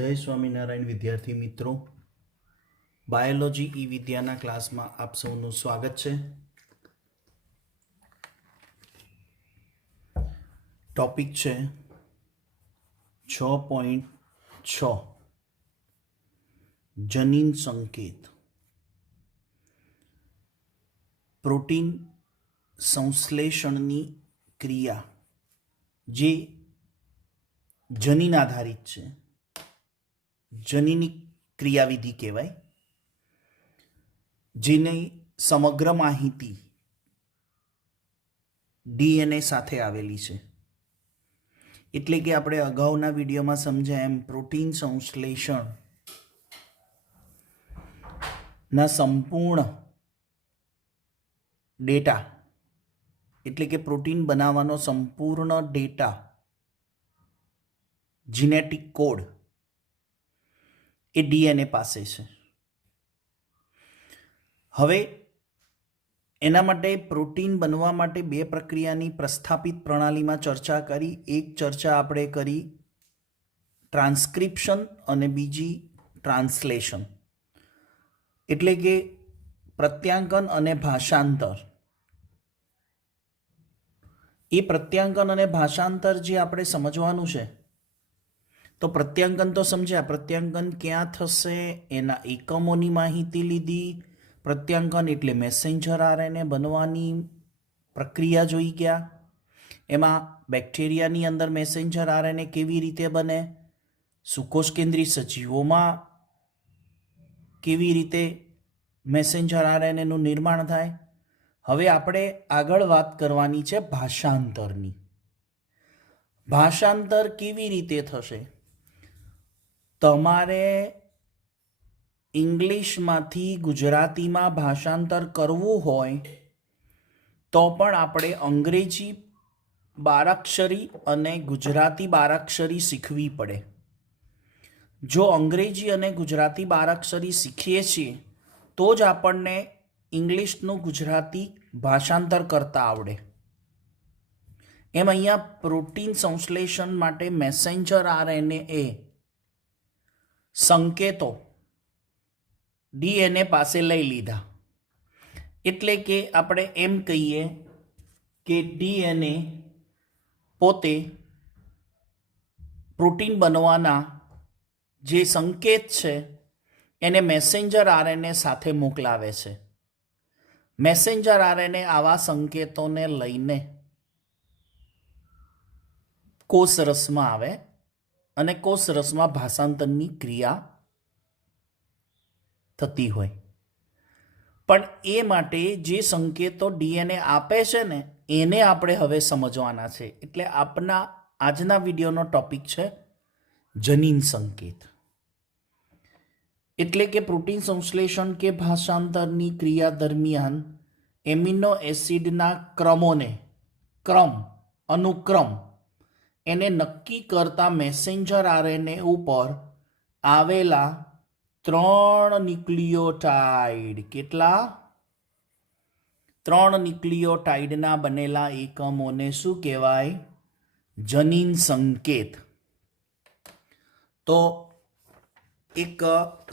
जय स्वामीनारायण विद्यार्थी मित्रों, बायोलॉजी ई विद्याना क्लास में आप सौનું स्वागत है। टॉपिक है 6.6 जनीन संकेत। प्रोटीन संश्लेषणनी क्रिया जे जनीन आधारित है, जनीनी क्रियाविधि कहेवाय, जेनी समग्र माहिती डीएनए साथे आवेली छे। एटले के आपणे अगाउना विडियोमां समझ्या एम प्रोटीन संश्लेषण ना संपूर्ण डेटा एटले के प्रोटीन बनाववानो संपूर्ण डेटा जीनेटिक कोड ए डीएनए पासे छे। हवे एना माटे प्रोटीन बनवा माटे बे प्रक्रियानी प्रस्थापित प्रणाली में चर्चा करी। एक चर्चा आपणे करी ट्रांसक्रिप्शन अने बीजी ट्रांसलेशन, एटले के प्रत्यांकन अने भाषांतर। ए प्रत्यांकन अने भाषांतर जे आपणे समजवानुं छे, तो प्रत्यांकन तो समझ्या, प्रत्यांकन क्या थशे एना एकमोनी माहिती लीधी। प्रत्यांकन एटले मेसेंजर आरएनए बनवानी प्रक्रिया जोई गया। एमां बेक्टेरियानी अंदर मेसेंजर आरएनए केवी रीते बने, सुकोष केंद्रीय सजीवोमां केवी रीते मेसेंजर आरएनए नुं निर्माण थाय। हवे आपणे आगळ वात करवानी छे भाषांतरनी। भाषांतर केवी रीते थशे? तमारे इंग्लिशमांथी गुजरातीमां भाषांतर करवुं होय तो पण आपणे अंग्रेजी बाराक्षरी अने गुजराती बाराक्षरी शीखवी पड़े। जो अंग्रेजी अने गुजराती बाराक्षरी शीखीए छीए तो ज आपणने इंग्लिशनुं गुजराती भाषांतर करता आवडे। एम अहींया प्रोटीन संश्लेषण माटे मेसेंजर आरएनए संकेतो डीएनए पासे लई लीधा। एटले के आपणे एम कहीए के डीएनए पोते प्रोटीन बनवाना जे संकेत छे एने मेसेंजर आरएनए साथे मोकलावे छे। मेसेंजर आरएनए आवा संकेतोने लईने कोषरसमां आवे अने कोषरसमां भाषांतरनी क्रिया थती होय। पण ए माटे जे संकेतो डीएनए आपे छे ने एने आपणे हवे समजवाना छे। एटले आपना आजना विडियोनो टॉपिक छे जनीन संकेत। एटले के प्रोटीन संश्लेषण के भाषांतरनी क्रिया दरमियान एमिनो एसिडना क्रमोने अनुक्रम एने नक्की करता मेसेंजर आरएनए उपर आवेला 3 न्यूक्लियोटाइड, केटला 3 न्यूक्लियोटाइडना बनेला एकमोने शुं कहेवाय? जनीन संकेत। तो एक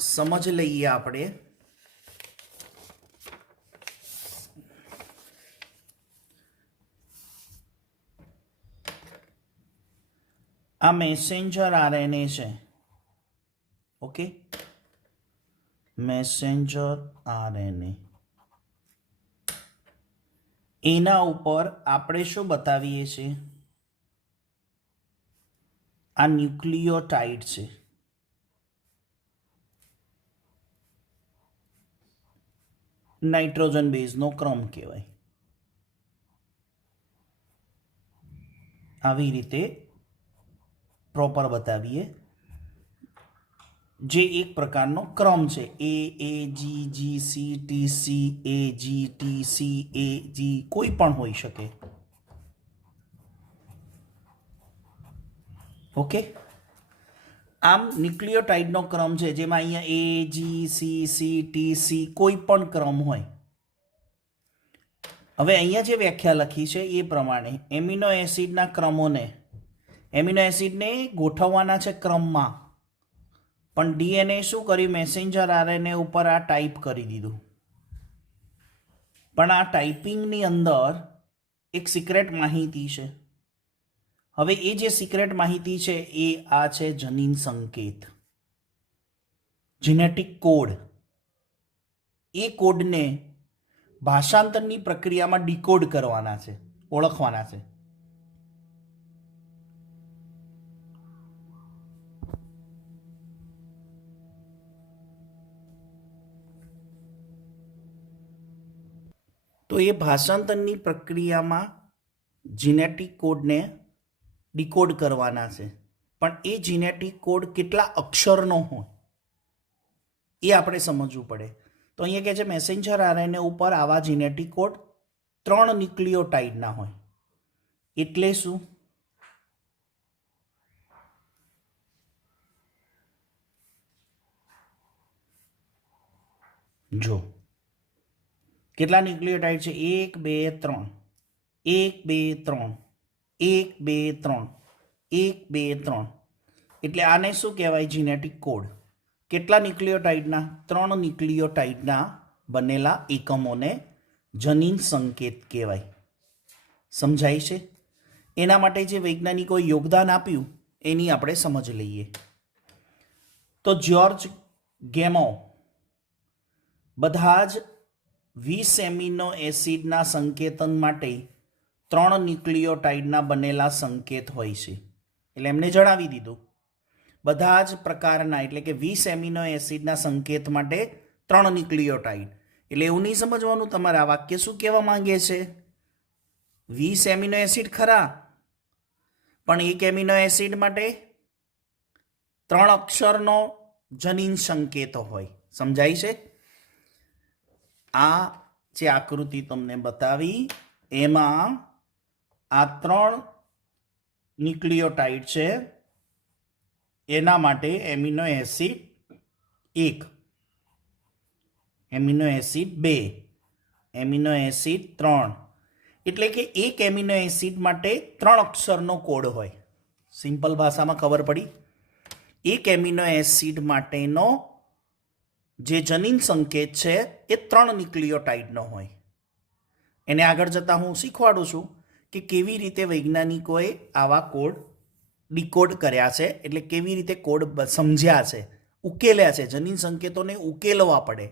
समझ लईए आपणे। आ मेसेंजर आरएनए छे, ओके, मेसेंजर आरएनए एना उपर आपणे शुं बतावीए छे? आ न्यूक्लियोटाइड छे। नाइट्रोजन बेઝનો क्रम कहेवाय। આવી રીતે प्रोपर बतावीए जे एक प्रकारनो क्रम छे। ए जी जी सी टी सी ए जी टी सी ए जी कोई पण होई शके। ओके, आम न्यूक्लियोटाइडनो क्रम छे जेमां अहींया ए जी सी सी टी सी कोई पण क्रम होय। हवे अहींया जे व्याख्या लखी छे ए प्रमाणे एमिनो एसिडना क्रमोने एमिनो एसिड ने गोठववाना छे क्रममां પણ ડીએનએ શું કર્યું? મેસેન્જર આરએનએ ઉપર આ ટાઈપ કરી દીધું. પણ આ ટાઈપિંગની અંદર એક સિક્રેટ માહિતી છે. હવે એ જે સિક્રેટ માહિતી છે એ આ છે જનીન સંકેત, જીનેટિક કોડ. એ કોડને ભાષાંતરની પ્રક્રિયામાં ડીકોડ કરવાના છે, ઓળખવાના છે. તો એ ભાષાંતરની પ્રક્રિયામાં જીનેટિક કોડને ડીકોડ કરવાના છે. પણ એ જીનેટિક કોડ કેટલા અક્ષરનો હોય એ આપણે સમજવું પડે. તો અહીંયા કહે છે મેસેન્જર આરએનએ ઉપર આવા જીનેટિક કોડ 3 ન્યુક્લિયોટાઇડના હોય. એટલે શું? જો કેટલા ન્યુક્લિયોટાઇડ છે? 1 2 3, 1 2 3, 1 2 3, 1 2 3. એટલે આને શું કહેવાય? Genetic code. કેટલા ન્યુક્લિયોટાઇડના? 3 ન્યુક્લિયોટાઇડના બનેલા એકમોને જનીન સંકેત કહેવાય. સમજાય છે? એના માટે જે વૈજ્ઞાનિકોએ યોગદાન આપ્યું એની આપણે સમજ લઈએ. તો જ્યોર્જ ગેમો બધા જ 20 એમિનો એસિડના સંકેતન માટે 3 ન્યુક્લિયોટાઇડના બનેલા સંકેત હોય છે. એટલે એમને જણાવી દીધું બધા જ પ્રકારના, એટલે કે 20 એમિનો એસિડના સંકેત માટે 3 ન્યુક્લિયોટાઇડ. એટલે એવું નહીં સમજવાનું તમારે આ વાક્ય શું કહેવા માંગે છે. 20 એમિનો એસિડ ખરા, પણ એક એમિનો એસિડ માટે 3 અક્ષરનો જનીન સંકેતો હોય. સમજાય છે? આ જે આકૃતિ તમને બતાવી એમાં આ 3 ન્યુક્લિયોટાઇડ છે, એના માટે amino acid 1, amino acid 2, amino acid 3. એટલે કે એક એમિનો એસિડ માટે 3 અક્ષરનો કોડ હોય. સિમ્પલ ભાષામાં ખબર પડી? એક એમિનો એસિડ માટેનો જે જનીન સંકેત છે એ 3 ન્યુક્લિયોટાઇડનો હોય. એને આગળ જતાં હું શીખવાડું છું કે કેવી રીતે વૈજ્ઞાનિકોએ આવા કોડ ડીકોડ કર્યા છે, એટલે કેવી રીતે કોડ સમજ્યા છે, ઉકેલ્યા છે. જનીન સંકેતોને ઉકેલવા પડે.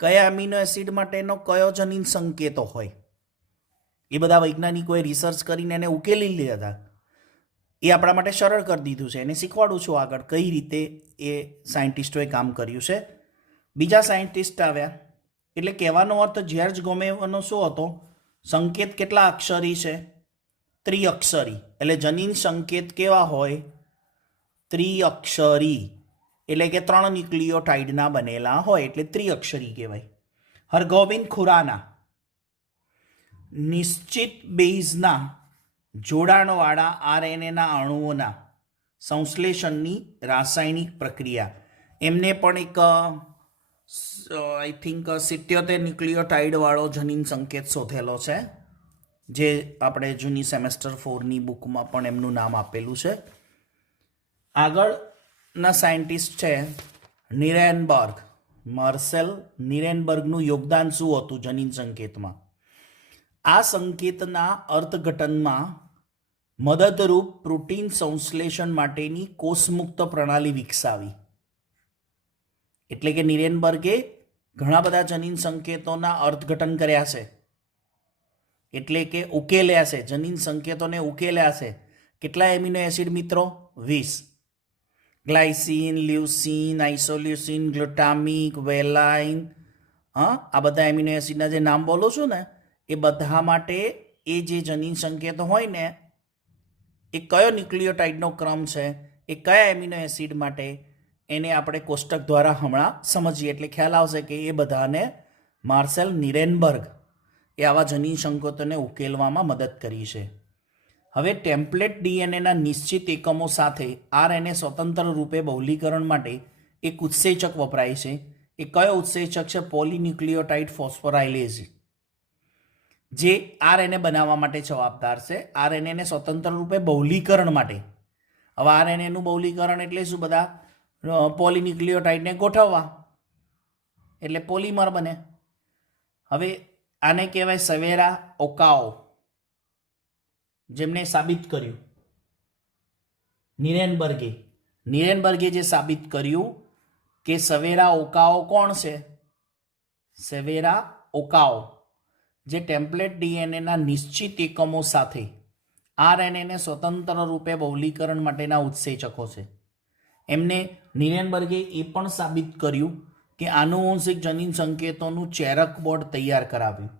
કયા એમિનો એસિડ માટેનો કયો જનીન સંકેતો હોય એ બધા વૈજ્ઞાનિકોએ રિસર્ચ કરીને એને ઉકેલી લીધા હતા. એ આપણા માટે સરળ કરી દીધું છે. એને શીખવાડું છું આગળ કઈ રીતે એ સાયન્ટિસ્ટોએ કામ કર્યું છે. બીજા સાયન્ટિસ્ટ આવ્યા, એટલે કહેવાનો અર્થ જ્યોર્જ ગેમેનો શું હતો? સંકેત કેટલા અક્ષરી છે? ત્રિઅક્ષરી. એટલે જનીન સંકેત કેવા હોય? ત્રિઅક્ષરી. એટલે કે 3 ન્યુક્લિયોટાઇડના બનેલા હોય, એટલે ત્રિઅક્ષરી કહેવાય. હરગોબિન ખુરાના નિશ્ચિત બેઝના જોડાણવાળા આરએનએના અણુઓના સંશ્લેષણની રાસાયણિક પ્રક્રિયા, એમને પણ એક આઈ થિંક 77 ન્યુક્લિયોટાઇડ વાળો જનીન સંકેત શોધેલો છે, જે આપણે જૂની સેમેસ્ટર 4ની બુકમાં પણ એમનું નામ આપેલું છે. આગળના સાયન્ટિસ્ટ છે નિરેનબર્ગ. માર્સેલ નિરેનબર્ગનું યોગદાન શું હતું જનીન સંકેતમાં? આ સંકેતના અર્થઘટનમાં મદદરૂપ પ્રોટીન સંશ્લેષણ માટેની કોષમુક્ત પ્રણાલી વિકસાવી. એટલે કે નિરેનબર્ગે ઘણા બધા જનીન સંકેતોના અર્થઘટન કર્યા છે, એટલે કે ઉકેલ્યા છે. જનીન સંકેતોને ઉકેલ્યા છે. કેટલા એમિનો એસિડ મિત્રો? 20. ગ્લાયસિન, લ્યુસીન, આઇસોલ્યુસીન, ગ્લુટામિક, વેલાઇન, આ બધા એમિનો એસિડના જે નામ બોલો છો ને એ બધા માટે એ જે જનીન સંકેતો હોય ને એ કયો ન્યુક્લિયોટાઇડનો ક્રમ છે, એ કયા એમિનો એસિડ માટે, એને આપણે કોષ્ટક દ્વારા હમણાં સમજીએ એટલે ખ્યાલ આવશે કે એ બધાને માર્સેલ નિરેનબર્ગ એ આવા જનીન સંકેતોને ઉકેલવામાં મદદ કરી છે. હવે ટેમ્પલેટ ડીએનએના નિશ્ચિત એકમો સાથે આરએનએ સ્વતંત્ર રૂપે બહુલીકરણ માટે એક ઉત્સેચક વપરાય છે. એ કયો ઉત્સેચક છે? પોલીન્યુક્લિયોટાઇડ ફોસ્ફોરાયલેઝ, જે આરએનએ બનાવવા માટે જવાબદાર છે. આરએનએને સ્વતંત્ર રૂપે બહુલીકરણ માટે. હવે આરએનએનું બહુલીકરણ એટલે શું? બધા પોલીન્યુક્લિયોટાઇડને ગોઠવવા એટલે પોલિમર બને. હવે આને કહેવાય સવેરા ઓકાઓ, જેમને સાબિત કર્યું નિરેનબર્ગે જે સાબિત કર્યું કે સવેરા ઓકાઓ કોણ છે? સવેરા ઓકાઓ જે ટેમ્પલેટ ડીએનએના નિશ્ચિત એકમો સાથે આરએનએને સ્વતંત્ર રૂપે બહુલીકરણ માટેના ઉત્સેચકો છે. એમને નિરેનબર્ગે એ પણ સાબિત કર્યું કે આનુવંશિક જનીન સંકેતોનું ચેરક બોર્ડ તૈયાર કરાવ્યું.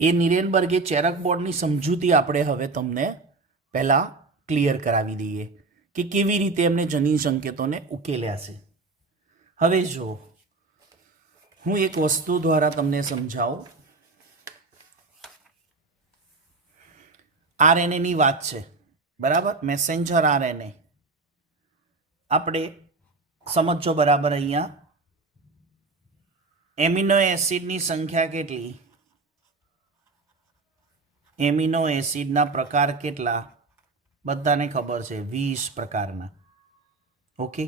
એ નિરેનબર્ગે ચેરક બોર્ડની સમજૂતી આપણે હવે તમને પહેલા ક્લિયર કરાવી દઈએ કે કેવી રીતે એમને જનીન સંકેતોને ઉકેલ્યા છે. હવે જો હું એક વસ્તુ દ્વારા તમને સમજાવું. આરએનએની વાત છે, બરાબર? મેસેન્જર આરએનએ આપણે સમજો બરાબર. અહીંયા એમિનો એસિડની સંખ્યા કેટલી? એમિનો એસિડના પ્રકાર કેટલા? બધાને ખબર છે, 20 પ્રકારના. ઓકે,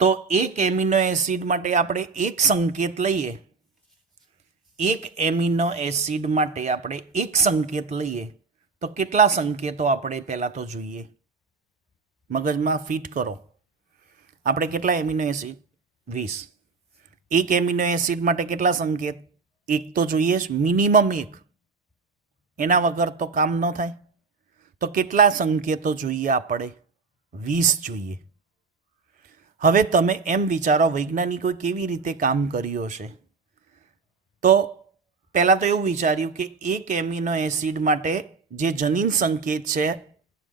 તો એક એમિનો એસિડ માટે આપણે એક સંકેત લઈએ. એક એમિનો એસિડ માટે આપણે એક સંકેત લઈએ તો કેટલા સંકેતો આપણે પહેલાં તો જોઈએ? મગજમાં ફિટ કરો. આપણે કેટલા એમિનો એસિડ? 20. એક એમિનો એસિડ માટે કેટલા સંકેત? એક તો જોઈએ જ, મિનિમમ એક. એના વગર તો કામ ન થાય. તો કેટલા સંકેતો જોઈએ આપણે? 20 જોઈએ. હવે તમે એમ વિચારો, વૈજ્ઞાનિકોએ કેવી રીતે કામ કર્યું હશે? તો પહેલાં તો એવું વિચાર્યું કે એક એમિનો એસિડ માટે જે જનીન સંકેત છે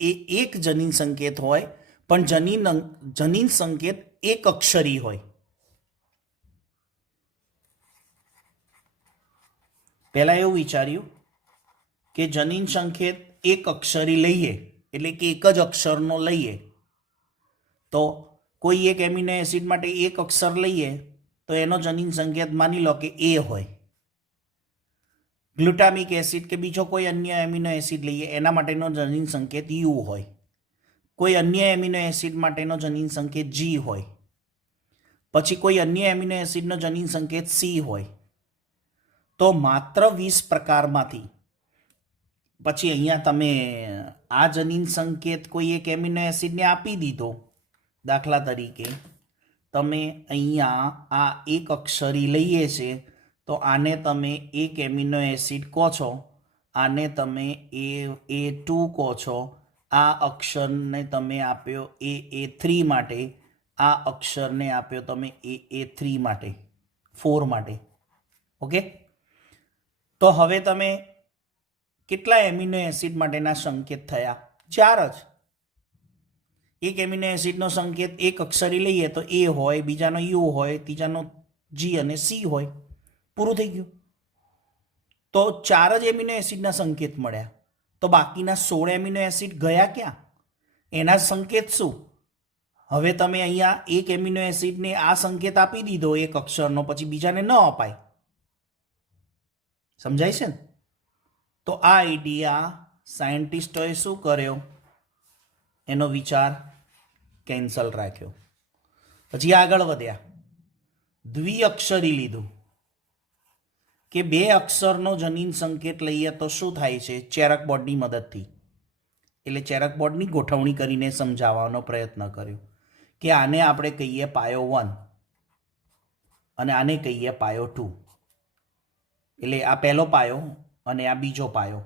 એ એક જનીન સંકેત હોય, પણ જનીન સંકેત એક અક્ષરી હોય. પહેલાં એવું વિચાર્યું કે જનીન સંકેત એક અક્ષરી લઈએ, એટલે કે એક જ અક્ષરનો લઈએ. તો કોઈ એક એમિનો એસિડ માટે એક અક્ષર લઈએ તો એનો જનીન સંકેત માની લો કે એ હોય. ગ્લુટામિક એસિડ કે બીજો કોઈ અન્ય એમિનો એસિડ લઈએ, એના માટેનો જનીન સંકેત યુ હોય. કોઈ અન્ય એમિનો એસિડ માટેનો જનીન સંકેત જી હોય. પછી કોઈ અન્ય એમિનો એસિડનો જનીન સંકેત સી હોય. તો માત્ર 20 પ્રકારમાંથી પછી અહીંયા તમે આ જનીન સંકેત કોઈ એક એમિનો એસિડને આપી દીધો. દાખલા તરીકે તમે અહીંયા આ એક અક્ષરી લઈએ છે તો આને તમે એક એમિનો એસિડ કહો છો, આને તમે A2 કહો છો. આ અક્ષરને તમે આપ્યો A3 માટે, આ અક્ષરને આપ્યો તમે A3 માટે, 4 માટે. ઓકે, તો હવે તમે કેટલા એમિનો એસિડ માટેના સંકેત થયા? 4 જ. એક એમિનો એસિડનો સંકેત એક અક્ષરી લઈએ તો એ હોય, બીજાનો યુ હોય, ત્રીજાનો જી અને સી હોય. પૂરું થઈ ગયું. તો 4 જ એમિનો એસિડના સંકેત મળ્યા. તો બાકીના 16 એમિનો એસિડ ગયા ક્યાં? એના સંકેત શું? હવે તમે અહીંયા એક એમિનો એસિડને આ સંકેત આપી દીધો એક અક્ષરનો, પછી બીજાને ન અપાય. સમજાય છે ને? તો આ આઈડિયા સાયન્ટિસ્ટોએ શું કર્યો? એનો વિચાર કેન્સલ રાખ્યો. પછી આગળ વધ્યા, દ્વિઅક્ષરી લીધું કે 2 અક્ષરનો જનીન સંકેત લઈએ તો શું થાય છે? ચેરક બોર્ડની મદદથી. એટલે ચેરક બોર્ડની ગોઠવણી કરીને સમજાવવાનો પ્રયત્ન કર્યો કે આને આપણે કહીએ પાયો 1 અને આને કહીએ પાયો 2. એટલે આ પહેલો પાયો અને આ બીજો પાયો.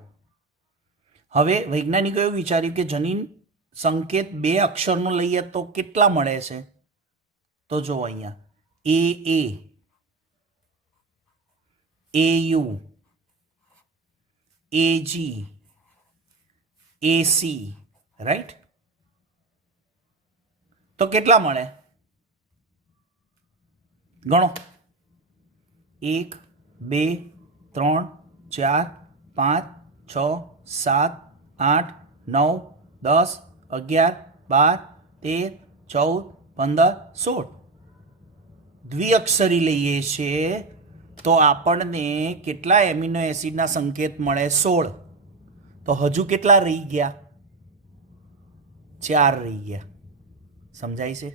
હવે વૈજ્ઞાનિકોએ એવું વિચાર્યું કે જનીન સંકેત 2 અક્ષરનો લઈએ તો કેટલા મળે છે? તો જો અહીંયા AA, AU, AG, AC, right? તો કેટલા મળે? ગણો. 1, 2, 3, 4, 5, 6, 7, 8, 9, 10, 11, 12, 13, 14, 15, 16. દ્વિઅક્ષરી લઈએ છીએ તો આપણને કેટલા એમિનો એસિડના સંકેત મળે? 16. તો હજુ કેટલા રહી ગયા? 4 રહી ગયા. સમજાય છે?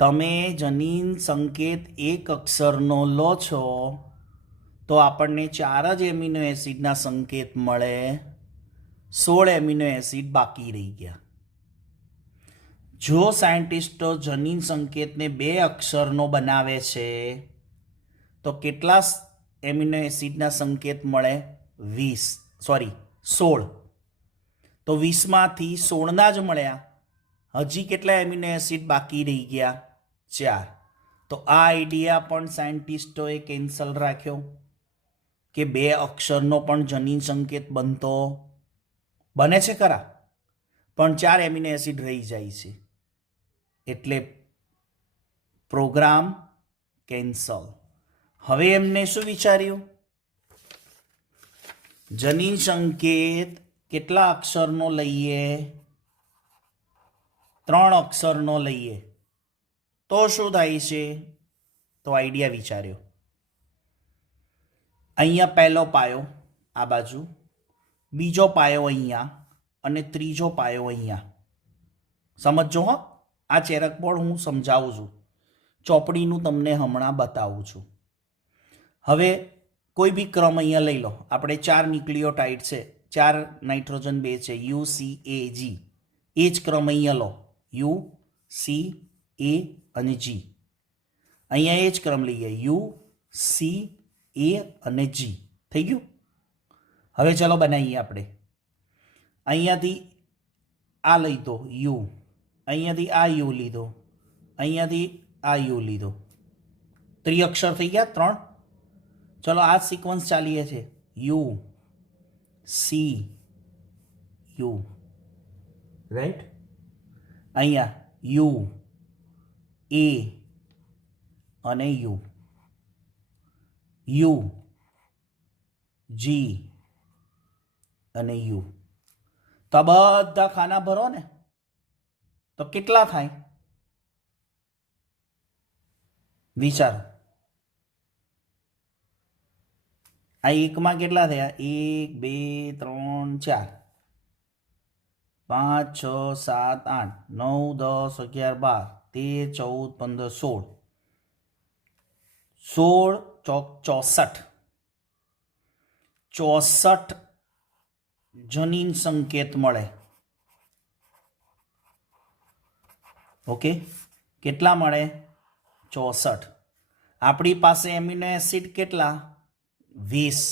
તમે જનીન સંકેત એક અક્ષરનો લો છો તો આપણને 4 જ એમિનો એસિડના સંકેત મળે, 16 એમિનો એસિડ બાકી રહી ગયા. જો સાયન્ટિસ્ટો જનીન સંકેતને 2 અક્ષરનો બનાવે છે તો કેટલા એમિનો એસિડના સંકેત મળે? 16. તો 20માંથી 16ના જ મળ્યા. હજી કેટલા એમિનો એસિડ બાકી રહી ગયા? 4. તો આ આઈડિયા પણ સાયન્ટિસ્ટોએ કેન્સલ રાખ્યો કે 2 અક્ષરનો પણ જનીન સંકેત બને છે ખરા, પણ 4 એમિનો એસિડ રહી જાય છે, એટલે પ્રોગ્રામ કેન્સલ. હવે એમને શું વિચાર્યું? જનીન સંકેત કેટલા અક્ષરનો લઈએ? 3 અક્ષરનો લઈએ તો શું થાય છે? તો આઈડિયા વિચાર્યો. અહીંયા પહેલો પાયો આ બાજુ, બીજો પાયો અહીંયા અને ત્રીજો પાયો અહીંયા. સમજો હો, આ ચેરક બોર્ડ હું સમજાવું છું, ચોપડીનું તમને હમણાં બતાવું છું. હવે કોઈ બી ક્રમ અહીંયા લઈ લો. આપણે 4 ન્યુક્લિયોટાઇડ છે, 4 નાઇટ્રોજન 2 છે, UCAG. એ જ ક્રમ અહીંયા લો, U, C, A અને G. અહીંયા એ જ ક્રમ લઈએ, U, C, A અને G. થઈ ગયું? હવે ચલો બનાવીએ આપણે. અહીંયાથી આ લઈ દો U, અહીંયાથી આ U લીધો, અહીંયાથી આ U લીધો. ત્રિઅક્ષર થઈ ગયા 3. ચલો આ સિક્વન્સ ચાલીએ છે, U, C, U, રાઈટ. અહીંયા U, A અને U, U, G અને U. તો આ બધા ખાના ભરો ને તો કેટલા થાય? વિચારો. આ એકમાં કેટલા થયા? 1, 2, 3, 4, 5, 6, 7, 8, 9, 10, 11, 12, 13, 14, 15, 16. 16 ચોક 64. 64 જનીન સંકેત મળે. ઓકે, કેટલા મળે? 64. આપણી પાસે એમિનો એસિડ કેટલા? 20.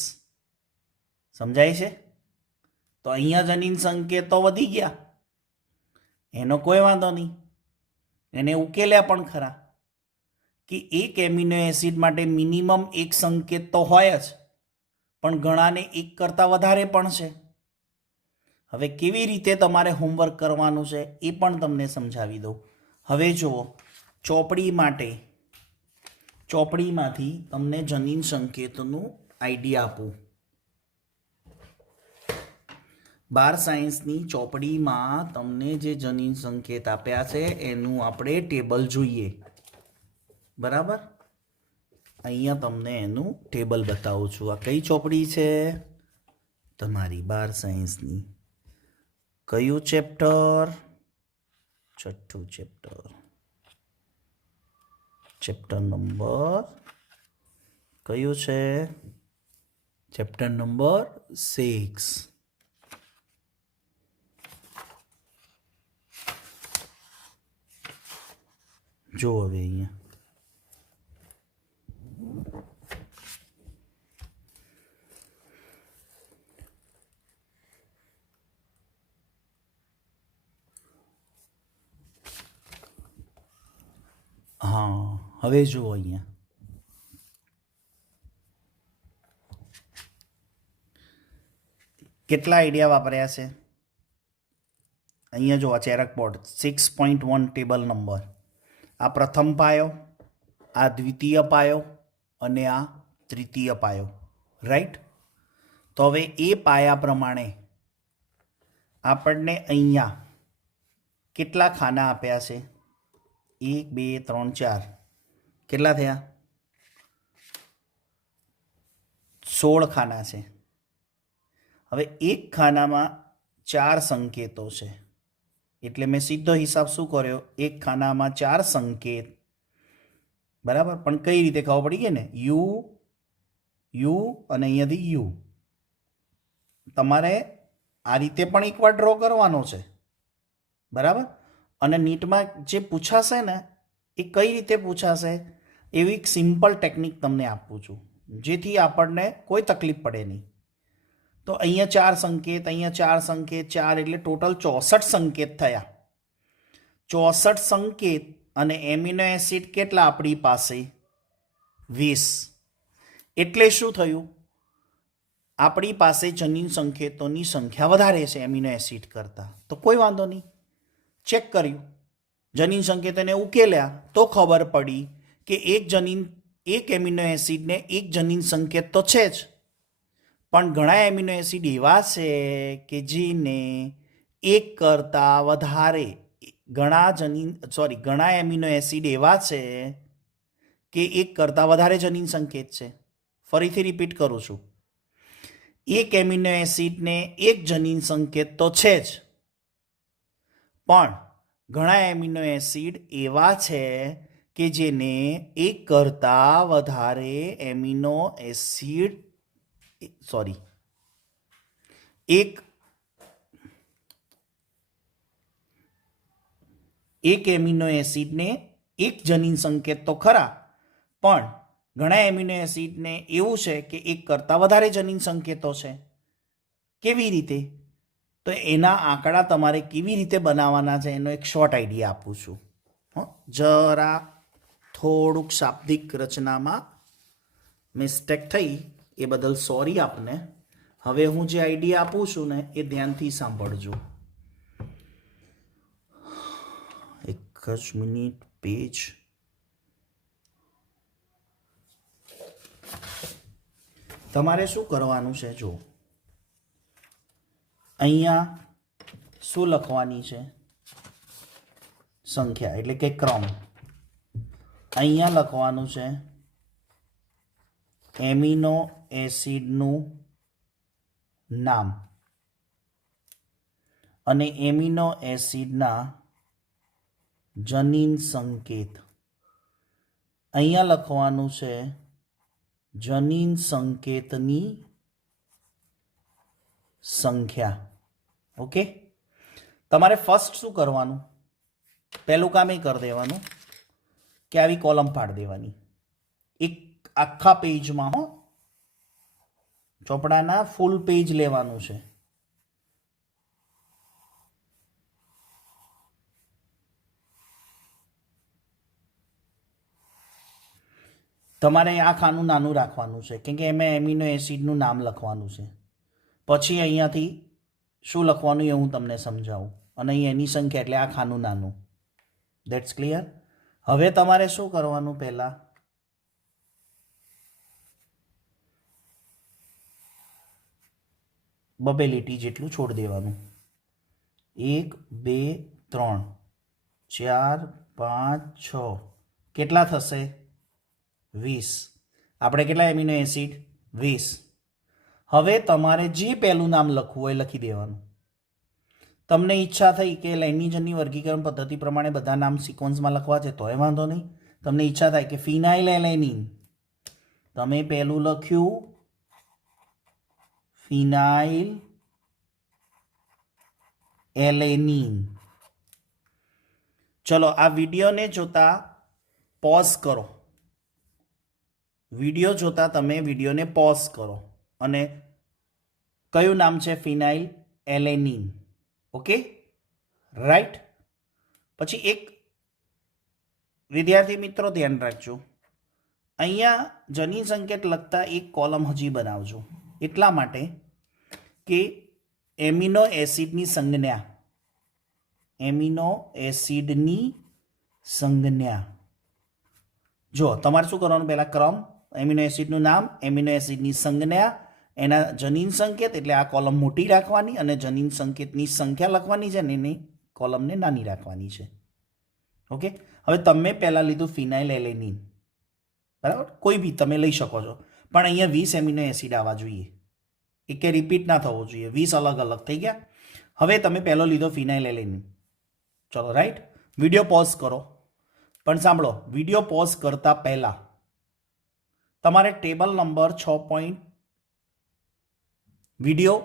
સમજાય છે? તો અહીંયા જનીન સંકેતો વધી ગયા, એનો કોઈ વાંધો નહીં. એને ઉકેલ્યા પણ ખરા કે એક એમિનો એસિડ માટે મિનિમમ એક સંકેત તો હોય જ, પણ ઘણાને એક કરતાં વધારે પણ છે. હવે કેવી રીતે તમારે હોમવર્ક કરવાનું છે એ પણ તમને સમજાવી દઉં. હવે જુઓ, ચોપડીમાંથી તમને જનીન સંકેતનું આઈડિયા આપું. 12 સાયન્સની ચોપડીમાં તમને જે જનીન સંકેત આપ્યા છે એનું આપણે ટેબલ જોઈએ. બરાબર? અહીંયા તમને એનું ટેબલ બતાવું છું. આ કઈ ચોપડી છે? તમારી 12 સાયન્સની. કયું ચેપ્ટર? 6થું ચેપ્ટર. ચેપ્ટર નંબર કયું છે? Chapter number 6. જો હવે અહીંયા હા, હવે જુઓ અહીંયા કેટલા આઈડિયા વાપર્યા છે. અહીંયા જો આ ચેરક બોર્ડ 6.1 ટેબલ નંબર. આ પ્રથમ પાયો, આ દ્વિતીય પાયો અને આ તૃતીય પાયો. રાઈટ? તો હવે એ પાયા પ્રમાણે આપણને અહીંયા કેટલા ખાના આપ્યા છે? 1, 2, 3, 4. કેટલા થયા? 16 ખાના છે. હવે એક ખાનામાં 4 સંકેતો છે, એટલે મેં સીધો હિસાબ શું કર્યો, એક ખાનામાં 4 સંકેત, બરાબર. પણ કઈ રીતે ખબર પડી ગઈ ને, યુ યુ અને અહીંયાથી યુ. તમારે આ રીતે પણ એકવાર ડ્રો કરવાનો છે, બરાબર. અને નીટમાં જે પૂછાશે ને એ કઈ રીતે પૂછાશે એવી એક સિમ્પલ ટેકનિક તમને આપું છું, જેથી આપણને કોઈ તકલીફ પડે નહીં. તો અહીંયા 4 સંકેત, અહીંયા 4 સંકેત, 4 એટલે ટોટલ 64 સંકેત થયા. 64 સંકેત અને એમિનો એસિડ કેટલા આપણી પાસે? 20. એટલે શું થયું, આપણી પાસે જનીન સંકેતોની સંખ્યા વધારે છે એમિનો એસિડ કરતાં. તો કોઈ વાંધો નહીં, ચેક કર્યું, જનીન સંકેતોને ઉકેલ્યા તો ખબર પડી કે એક એમિનો એસિડને એક જનીન સંકેત તો છે જ, પણ ઘણા એમિનો એસિડ એવા છે કે જેને એક કરતાં વધારે ઘણા એમિનો એસિડ એવા છે કે એક કરતાં વધારે જનીન સંકેત છે. ફરીથી રિપીટ કરું છું, એક એમિનો એસિડને એક જનીન સંકેત તો છે જ, પણ ઘણા એમિનો એસિડ એવા છે કે જેને એક કરતાં વધારે એમિનો એસિડ એક એમિનો એસિડને એક જનીન સંકેત તો ખરા, પણ ઘણા એમિનો એસિડને એવું છે કે એક કરતાં વધારે જનીન સંકેતો છે. કેવી રીતે? તો એના આંકડા તમારે કેવી રીતે બનાવવાના છે એનો એક શોર્ટ આઈડિયા આપું છું. જરા થોડુંક શાબ્દિક રચનામાં મિસ્ટેક થઈ એ બદલ સોરી આપને. હવે હું જે આઈડિયા આપું છું ને એ ધ્યાનથી સાંભળજો. એક જ મિનિટ, પેજ તમારે શું કરવાનું છે, જો અહીંયા શું લખવાની છે, સંખ્યા એટલે કે ક્રમ. અહીંયા લખવાનું છે એમિનો એસિડનું નામ અને એમિનો એસિડના જનીન સંકેત. અહીંયા લખવાનું છે જનીન સંકેતની સંખ્યા. ઓકે, તમારે ફર્સ્ટ શું કરવાનું, પહેલું કામ એ કરી દેવાનું કે આવી કોલમ પાડી દેવાની એક આખા પેજમાં. ચોપડાના ફૂલ પેજ લેવાનું છે. તમારે આ ખાનું નાનું રાખવાનું છે કેમ કે એમાં એમિનો એસિડનું નામ લખવાનું છે. પછી અહીંયાથી શું લખવાનું એ હું તમને સમજાવું, અને અહીં એની સંખ્યા એટલે આ ખાનું નાનું. That's clear. હવે તમારે શું કરવાનું, પહેલાં બબે લીટી જેટલું છોડ દેવાનું. 1 2 3 4 5 6 કેટલા થશે? 20. આપણે કેટલા એમિનો એસિડ? 20. હવે તમારે જે પહેલું નામ લખવું હોય લખી દેવાનું. તમને ઈચ્છા થઈ કે લેનિજનની વર્ગીકરણ પદ્ધતિ પ્રમાણે બધા નામ સિક્વન્સમાં લખવા છે તોય વાંધો નહીં. તમને ઈચ્છા થાય કે ફિનાઇલ એલેનિન, તમે પહેલું લખ્યું ફિનાઇલ એલેનિન. ચલો આ વિડીયોને જોતા પોઝ કરો. વિડીયો જોતા તમે વિડીયોને પોઝ કરો અને કયું નામ છે? Phenylalanine. Okay, right. પછી એક વિદ્યાર્થી મિત્રો ધ્યાન રાખજો, અહીંયા જનીન સંકેત લખતા એક કોલમ હજી બનાવજો, એટલા માટે કે એમિનો એસિડની સંજ્ઞા, એમિનો એસિડની સંજ્ઞા. જો તમારે શું કરવાનું, પહેલા ક્રમ, એમિનો એસિડનું નામ, એમિનો એસિડની સંજ્ઞા, એના જનીન સંકેત એટલે આ કોલમ મોટી રાખવાની અને જનીન સંકેતની સંખ્યા લખવાની છે ને એની કોલમને નાની રાખવાની છે. ઓકે, હવે તમે પહેલાં લીધું ફિનાઇલ એલેનિન, બરાબર, કોઈ બી તમે લઈ શકો છો, પણ અહીંયા 20 એમિનો એસિડ આવવા જોઈએ. એ કે રિપીટ ના થવો જોઈએ. 20 અલગ અલગ થઈ ગયા. હવે તમે પહેલો લીધો ફિનાઇલ એલેનિન. ચલો રાઈટ. વિડીયો પોઝ કરો. પણ સાંભળો, વિડીયો પોઝ કરતા પહેલા તમારે ટેબલ નંબર 6. વિડીયો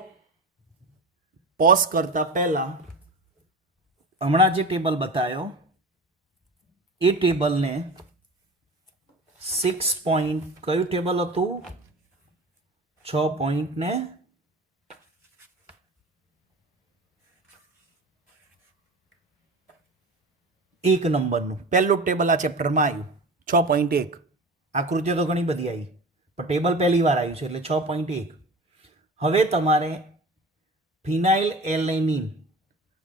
પોઝ કરતા પહેલા હમણાં જે ટેબલ બતાવ્યો એ ટેબલને 6 પોઈન્ટ, કયું ટેબલ હતું? 6 પોઈન્ટ ને 1 નંબરનું પહેલું ટેબલ આ ચેપ્ટરમાં આવ્યું. 6.1. આકૃતિઓ તો ઘણી બધી આવી, પણ ટેબલ પહેલી વાર આવ્યું છે એટલે 6.1. હવે તમારે ફિનાઇલ એલેનિન,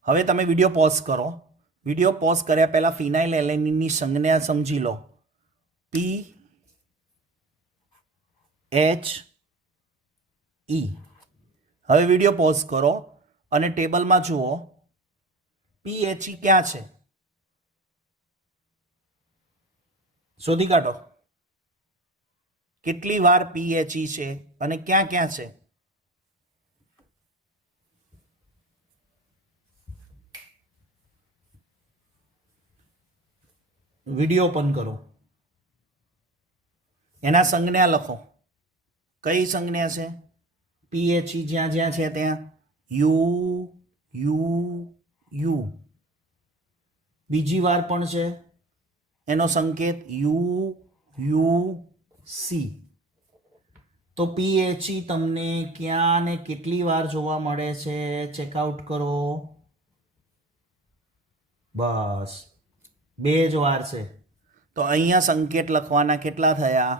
હવે તમે વિડીયો પોઝ કરો. વિડીયો પોઝ કર્યા પહેલા ફિનાઇલ એલેનિનની સંજ્ઞા સમજી લો. PHE. હવે વિડીયો પોઝ કરો અને ટેબલમાં જુઓ PHE ક્યાં છે શોધી કાઢો. કેટલી વાર PHE છે અને ક્યાં ક્યાં છે? વિડીયો ઓપન કરો, એના સંજ્ઞા લખો. કઈ સંજ્ઞા છે? PHE જ્યાં જ્યાં છે ત્યાં યુ યુ યુ. બીજી વાર પણ છે, એનો સંકેત યુ યુ સી. તો PHE તમને ક્યાં ને કેટલી વાર જોવા મળે છે ચેકઆઉટ કરો. બસ 2 જ વાર છે. તો અહીંયા સંકેત લખવાના કેટલા થયા?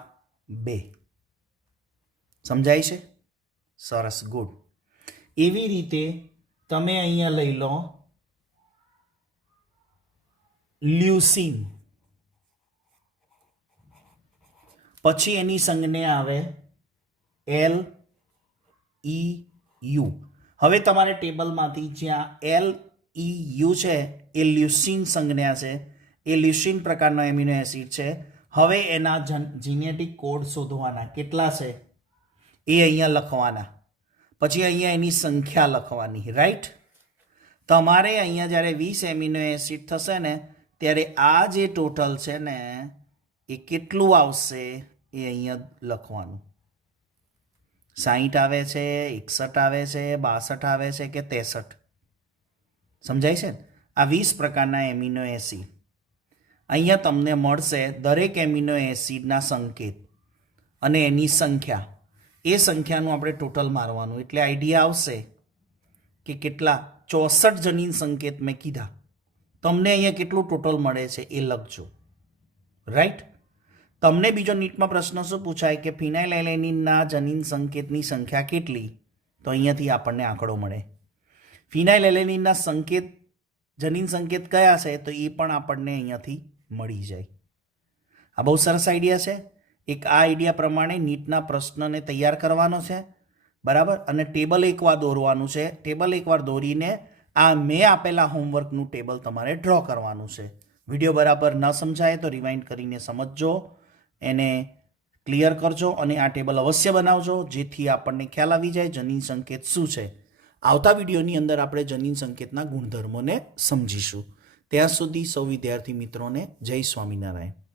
2. સમજાય છે? સરસ, ગુડ. એવી રીતે તમે અહીંયા લઈ લો લ્યુસીન. પછી એની સંજ્ઞા આવે LEU. હવે તમારે ટેબલમાંથી જ્યાં LEU છે એ લ્યુસીન સંજ્ઞા છે, એ લ્યુસીન પ્રકારનો એમિનો એસિડ છે. હવે એના જીનેટિક કોડ શોધવાના. કેટલા છે એ અહીંયા લખવાના. પછી અહીંયા એની સંખ્યા લખવાની. રાઈટ. તમારે અહીંયા જ્યારે 20 એમિનો એસિડ થશે ને ત્યારે આ જે ટોટલ છે ને એ કેટલું આવશે એ અહીંયા લખવાનું. 60 આવે છે, 61 આવે છે, 62 આવે છે કે 63? સમજાય છે? આ 20 પ્રકારના એમિનો એસિડ અહીંયા તમને મળશે. દરેક એમિનો એસિડના સંકેત અને એની સંખ્યા, એ સંખ્યાનું આપણે ટોટલ મારવાનું. એટલે આઈડિયા આવશે કે કેટલા. 64 જનીન સંકેત મેં કીધા. તમને અહીંયા કેટલું ટોટલ મળે છે એ લખજો. રાઈટ. તમને બીજો નીટમાં પ્રશ્ન શું પૂછાય કે ફિનાઇલ એલેનિનના જનીન સંકેતની સંખ્યા કેટલી? તો અહીંયાથી આપણને આંકડો મળે. ફિનાઇલ એલેનિનના સંકેત, જનીન સંકેત કયા છે તો એ પણ આપણને અહીંયાથી મળી જાય. આ બહુ સરસ આઈડિયા છે. એક આ આઈડિયા પ્રમાણે નીટના પ્રશ્નને તૈયાર કરવાનો છે, બરાબર. અને ટેબલ એકવાર દોરવાનું છે. ટેબલ એકવાર દોરીને આ મેં આપેલા હોમવર્કનું ટેબલ તમારે ડ્રો કરવાનું છે. વિડીયો બરાબર ન સમજાય તો રિવાઇન્ડ કરીને સમજજો, એને ક્લિયર કરજો અને આ ટેબલ અવશ્ય બનાવજો જેથી આપણને ખ્યાલ આવી જાય જનીન સંકેત શું છે. આવતા વિડીયોની અંદર આપણે જનીન સંકેતના ગુણધર્મોને સમજીશું. ત્યાં સુધી સૌ વિદ્યાર્થી મિત્રોને જય સ્વામિનારાયણ.